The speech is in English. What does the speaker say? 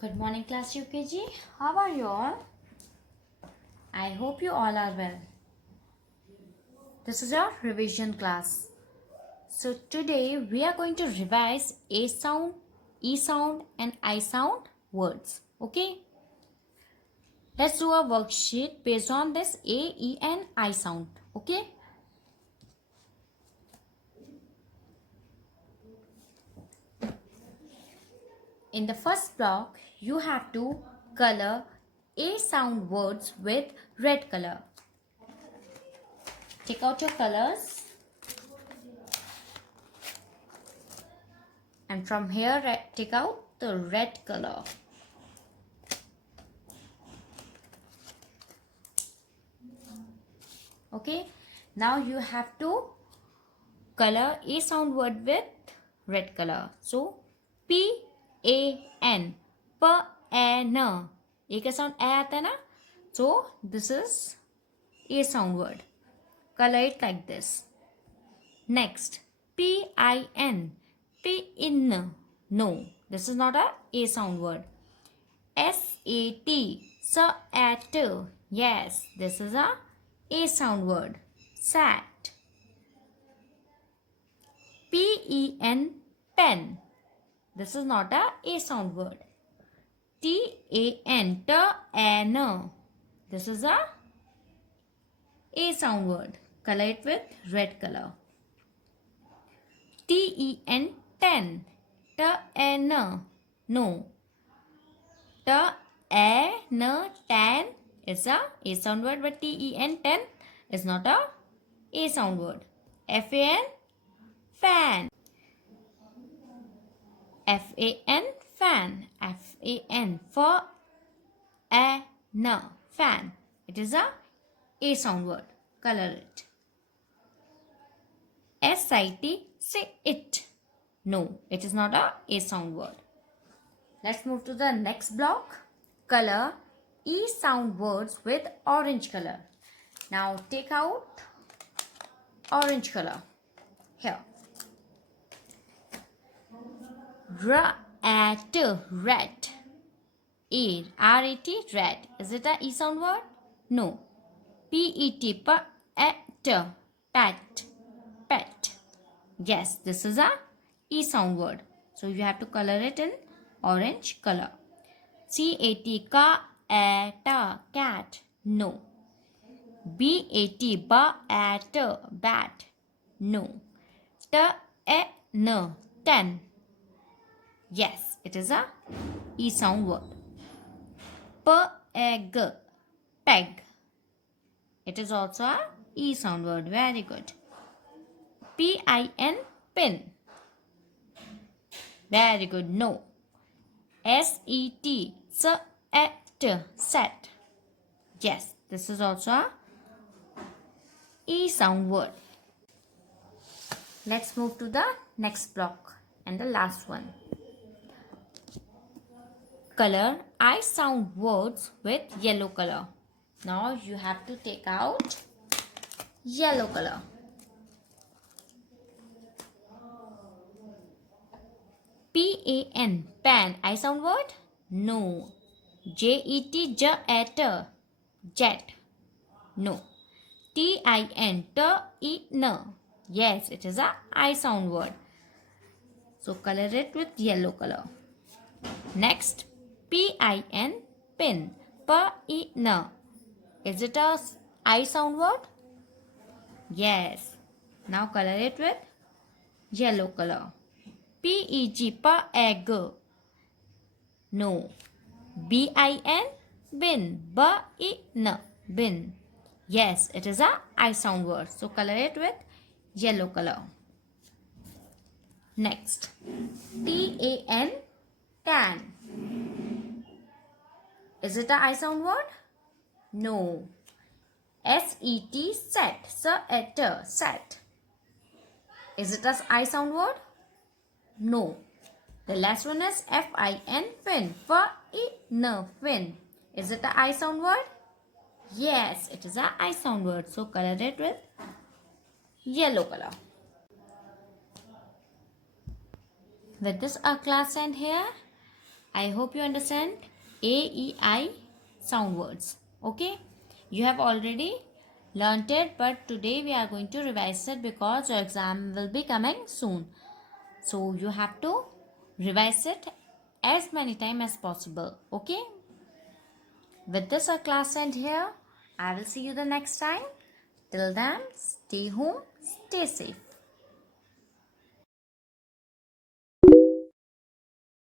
Good morning, class UKG. How are you all? I hope you all are well. This is your revision class. So today we are going to revise A sound, E sound and I sound words. Okay? Let's do a worksheet based on this A, E and I sound. Okay? In the first block, you have to color A sound words with red color. Take out your colors. And from here, take out the red color. Okay, now you have to color A sound word with red color. So, P-A-N, P-A-N. A का sound A आता है ना? So, this is A sound word. Color it like this. Next, P-I-N, P-in. No, this is not a A sound word. S-A-T, S-A-T. Yes, this is a A sound word. Sat. P-E-N, pen. This is not a A sound word. T-A-N, T-A-N. This is a A sound word. Color it with red color. T-E-N, ten. T-A-N. No. T-A-N, ten is a A sound word, but T-E-N, ten is not a A sound word. F-A-N, fan. F-A-N, fan. F-A-N, for a n, fan. It is a A sound word. Color it. S-I-T, say it. No, it is not a A sound word. Let's move to the next block. Color E sound words with orange color. Now take out orange color. Here. Rat, rat. A, R-A-T, rat. Is it a E sound word? No. P-E-T, P-A-T, pat, pet. Yes, this is a E sound word. So you have to color it in orange color. C-A-T, Ka-A-T, cat. No. B-A-T, Ba-A-T, bat. No. T-A-N, ten. Yes, it is a E sound word. P-A-G, peg. It is also a E sound word. Very good. P-I-N, pin. Very good. No. S-E-T, S-E-T, set. Yes, this is also a E sound word. Let's move to the next block and the last one. Color I sound words with yellow color. Now you have to take out yellow color. P-A-N, pan. I sound word? No. J-E-T, J-A-T, jet. No. T-I-N, T-E-N. Yes, it is a I sound word. So color it with yellow color. Next, P-I-N, pin. P-E-N. Is it a I sound word? Yes. Now color it with yellow color. P-E-G, P-A-G. No. B-I-N, bin. B-E-N, bin. Yes, it is a I sound word. So color it with yellow color. Next, T-A-N, tan. Is it a I sound word? No. S-E-T, set. S-E-T, set. Is it a I sound word? No. The last one is F-I-N, fin. F-I-N, fin. Is it a I sound word? Yes, it is a I sound word. So color it with yellow color. With this, our class end here. I hope you understand A, E, I sound words. Okay, you have already learnt it, but today we are going to revise it because your exam will be coming soon. So you have to revise it as many times as possible. Okay, with this our class end here. I will see you the next time. Till then, stay home, stay safe.